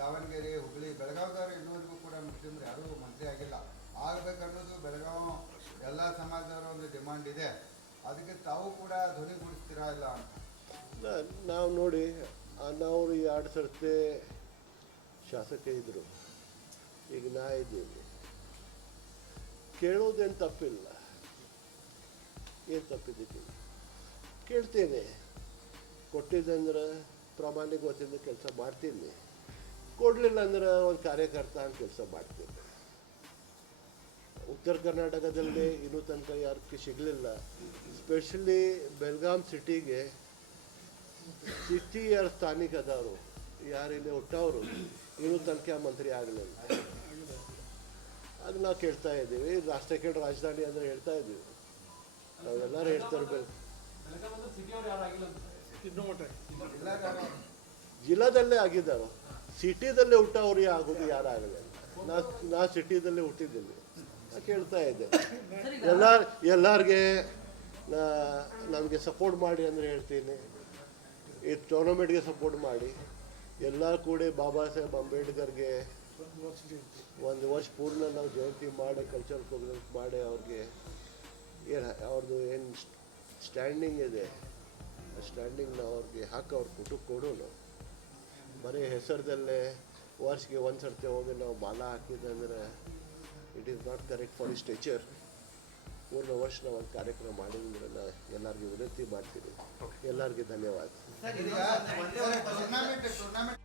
ದಾವಣಗೆರೆ, ಹುಬ್ಬಳ್ಳಿ, ಬೆಳಗಾವಿದವರು ಇನ್ನೂವರೆಗೂ ಕೂಡ ಮುಖ್ಯಮಂತ್ರಿ ಯಾರೂ ಮಂತ್ರಿ ಆಗಿಲ್ಲ. ಆಗಬೇಕನ್ನೋದು ಬೆಳಗಾವಿ ಎಲ್ಲ ಸಮಾಜದವರ ಒಂದು ಡಿಮಾಂಡ್ ಇದೆ. ಅದಕ್ಕೆ ತಾವು ಕೂಡ ಧ್ವನಿಗೂಡಿಸ್ತೀರಾ ಇಲ್ಲ ಅಂತ. ನಾವು ನೋಡಿ, ಅವರು 2 ಸರ್ತಿ ಶಾಸಕ ಇದ್ದರು, ಈಗ ನಾ ಇದ್ದೀನಿ. ಕೇಳೋದೇನು ತಪ್ಪಿಲ್ಲ, ಏನು ತಪ್ಪಿದ್ದಕ್ಕೆ ಕೇಳ್ತೇನೆ. ಕೊಟ್ಟಿದ್ದಂದ್ರೆ ಪ್ರಾಮಾಣಿಕತೆಯಿಂದ ಕೆಲಸ ಮಾಡ್ತೀನಿ, ಕೊಡಲಿಲ್ಲ ಅಂದ್ರೆ ಒಂದು ಕಾರ್ಯಕರ್ತ ಅಂತ ಕೆಲಸ ಮಾಡ್ತೀನಿ. ಉತ್ತರ ಕರ್ನಾಟಕದಲ್ಲಿ ಇನ್ನೂ ತನಕ ಯಾರಿಗೆ ಸಿಗಲಿಲ್ಲ. ಸ್ಪೆಷಲಿ ಬೆಳಗಾಂ ಸಿಟಿಗೆ ಸಿಟಿಯ ಸ್ಥಾನಿಕದವರು ಯಾರಿಲ್ಲಿ ಹುಟ್ಟವರು ಇನ್ನೂ ತನಕ ಮಂತ್ರಿ ಆಗಲಿಲ್ಲ. ಅದು ನಾವು ಕೇಳ್ತಾ ಇದ್ದೀವಿ. ರಾಷ್ಟ್ರಕ್ಕೆ ರಾಜಧಾನಿ ಅಂದರೆ ಹೇಳ್ತಾ ಇದ್ದೀವಿ. ನಾವೆಲ್ಲರೂ ಹೇಳ್ತಾರೆ ಜಿಲ್ಲಾದಲ್ಲೇ ಆಗಿದ್ದಾರೆ. ಸಿಟಿದಲ್ಲೇ ಹುಟ್ಟವ್ರು ಆಗೋದು ಯಾರಾಗಲ್ಲ. ನಾ ಸಿಟಿದಲ್ಲೇ ಹುಟ್ಟಿದ್ದೀನಿ. ನಾ ಕೇಳ್ತಾ ಇದ್ದೆ ಎಲ್ಲರಿಗೆ ನಮಗೆ ಸಪೋರ್ಟ್ ಮಾಡಿ ಅಂದರೆ ಹೇಳ್ತೀನಿ. ಈ ಟೂರ್ನಮೆಂಟ್ಗೆ ಸಪೋರ್ಟ್ ಮಾಡಿ. ಎಲ್ಲ ಕೂಡ ಬಾಬಾ ಸಾಹೇಬ್ ಅಂಬೇಡ್ಕರ್ಗೆ 1 ವರ್ಷ ಪೂರ್ಣ ನಾವು ಜಯಂತಿ ಮಾಡಿ, ಕಲ್ಚರಲ್ ಪ್ರೋಗ್ರಾಮ್ಸ್ ಮಾಡಿ, ಅವ್ರಿಗೆ ಅವ್ರದ್ದು ಏನು ಸ್ಟ್ಯಾಂಡಿಂಗ್ ಇದೆ ಆ ಸ್ಟ್ಯಾಂಡಿಂಗ್ನ ಅವ್ರಿಗೆ ಹಾಕಿ ಅವ್ರ ಕುಟುಂಬ ಕೊಡೋಣ. ಬರೀ ಹೆಸರದಲ್ಲೇ ವರ್ಷಕ್ಕೆ 1 ಸರ್ತಿ ಹೋಗಿ ನಾವು ಮಾಲ ಹಾಕಿದಂದ್ರೆ it is not correct for ಈ ಸ್ಟೇಚರ್. ಪೂರ್ಣ ವರ್ಷ ನಾವು ಒಂದು ಕಾರ್ಯಕ್ರಮ ಮಾಡಿದ್ರೆ ನಾನು ಎಲ್ಲರಿಗೂ ವಿನಂತಿ ಮಾಡ್ತೀನಿ. ಎಲ್ಲರಿಗೂ ಧನ್ಯವಾದ.